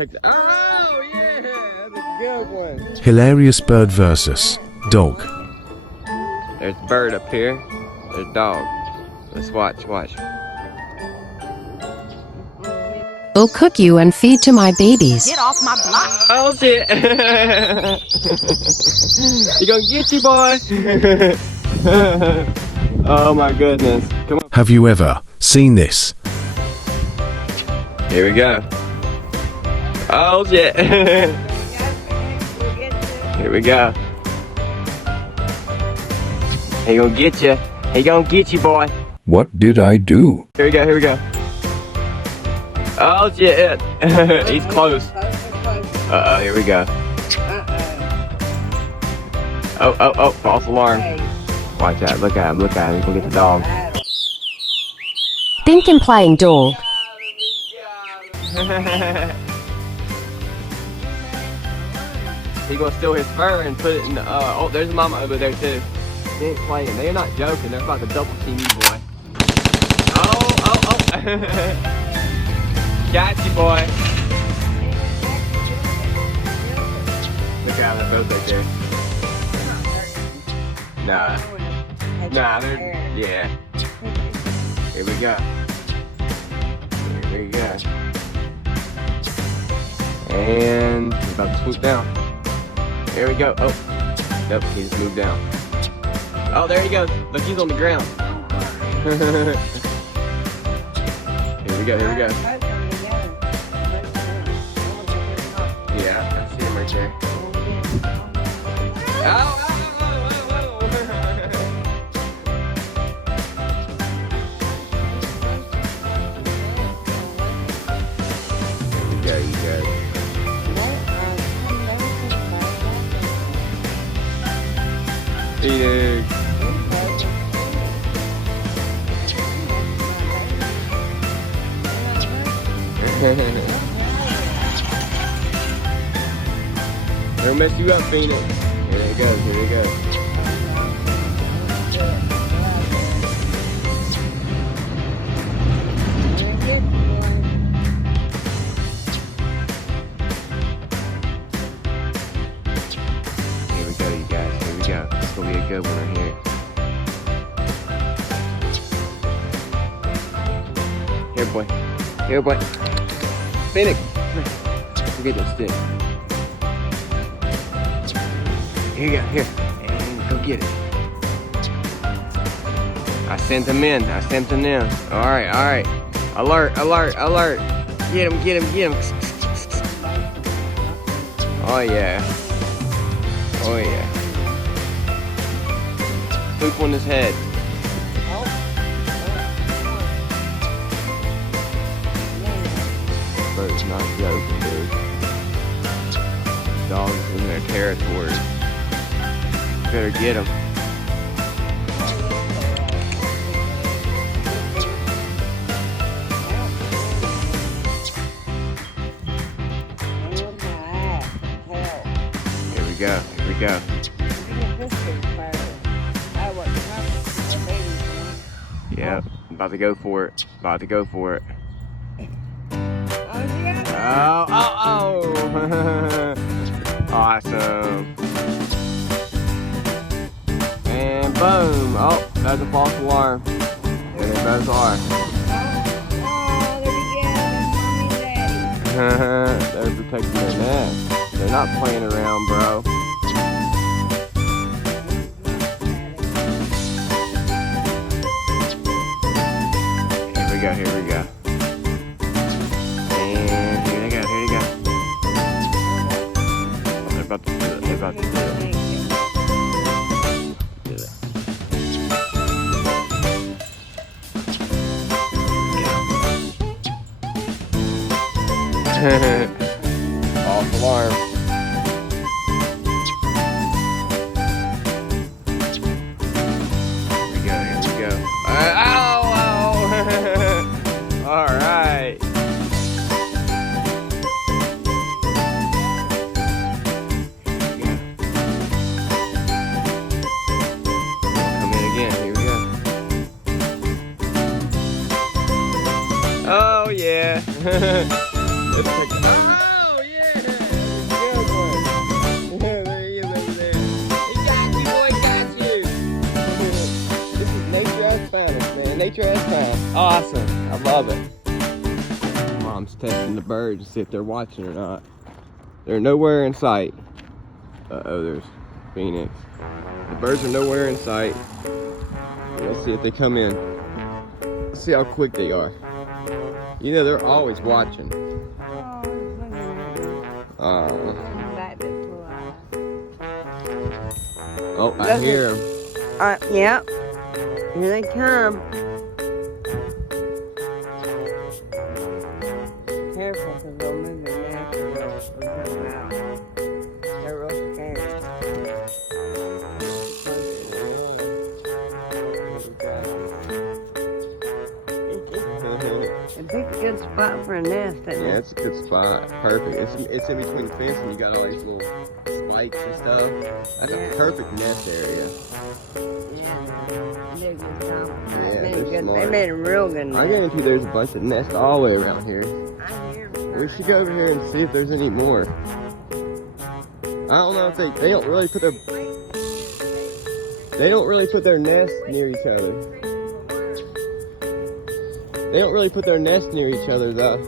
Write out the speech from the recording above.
Oh, yeah, that's a good one. Hilarious bird versus dog. There's bird up here. There's dog. Let's watch. I'll cook you and feed to my babies. Get off my block. Oh, shit. He gonna get you, boy. Oh, my goodness. Come on. Have you ever seen this? Here we go. Oh, shit. Here we go. He gonna get you. He gonna get you, boy. What did I do? Here we go. Oh, shit. He's close. Uh-oh, here we go. Oh, false alarm. Watch out, look at him. He's gonna get the dog. Thinking playing dog. He gonna steal his fur and put it in the, oh, there's a mama over there too. They ain't playing, they're not joking, they're about to double team you, boy. Oh. Got you, boy. Look how they're both right there. Nah, they're, yeah. Here we go. And he's about to swoop down. Here we go. Oh, nope, he just moved down. Oh, there he goes. Look, he's on the ground. Here we go. Yeah, I see him right there. Oh. There you go. Eating. Don't mess you up, Phoenix. Here it goes. Here we go. Here we go, you guys. Here we go. It's gonna be a good one right here. Here, boy. Phoenix, come here. Go get that stick. Here you go, here. And go get it. I sent him in. Alright. Alert. Get him. Oh yeah. Poop on his head. Bird's not joking, dude. Dog's in their territory. Better get him. Here we go. Yep, about to go for it. Oh. Awesome. And boom. Oh, that's a false alarm. There they both are. They're protecting their nest. They're not playing around, bro. Here we go. And here they go. Oh, they're about to do it. False alarm. Here we go. All right. Come in again. Here we go. Oh yeah. awesome. I love it. Mom's testing the birds to see if they're watching or not. They're nowhere in sight. Uh-oh, there's Phoenix. The birds are nowhere in sight. Let's see if they come in. Let's see how quick they are. You know, they're always watching. Oh, I hear them. Yep. Here they come. Careful, because they'll move their neck and they'll come out. They're real scared. And pick a good spot for a nest, isn't Yeah, it? it's a good spot. Perfect. It's in between the fence and you got all these little spikes and stuff. That's a perfect nest area. They're just confident. Yeah, They they're made good- smart. They made a real good nest. I guarantee there's a bunch of nests all the way around here. I hear them. We should go over here and see if there's any more. I don't know if they don't really put their nests near each other. They don't really put their nests near each other though.